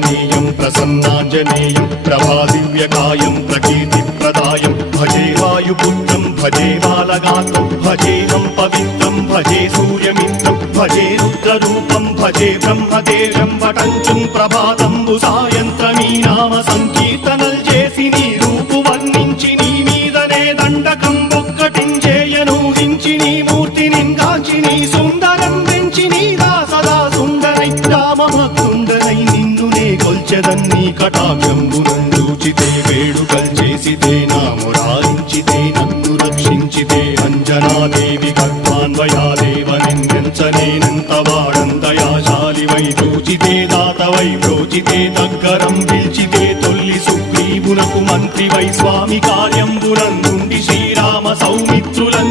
ఆంజనేయం ప్రసన్నాంజనేయం ప్రభాదివ్యకాయం ప్రకీర్తిప్రదాయం భజే వాయుపుత్రం భజే బాలగాత్రం భజేహం పవిత్రం భజే సూర్యమిత్రం భజే రుద్రరూపం భజే బ్రహ్మదేవం వటంచుం ప్రభాతంబు సాయంత్రమీ నామ సంకీర్తనల్ చేసి నీ రూపు వర్ణించి నీ మీదనే దండకం ఒక్కటించేయనూహించి నీ మూర్తిని కాంచి నీ సుందరం పెంచి నీదా సదా సుందరై రామభక్తుండరై నిన్నునే కొల్చెదన్నీ కటాక్షంబునందూచితే వేడుకల్ చేసితే నా మురారించితే నన్ను రక్షించితే అంజనాదేవి గర్భాన్వయాదేవనెంచనేనంత వాడంతయాశాలివై చూచితే దాతవై ప్రోచితే దగ్గరం పిల్చితే తొల్లి సుగ్రీవునకు మంత్రివై స్వామి కార్యంబునందుండి శ్రీరామ సౌమిత్ర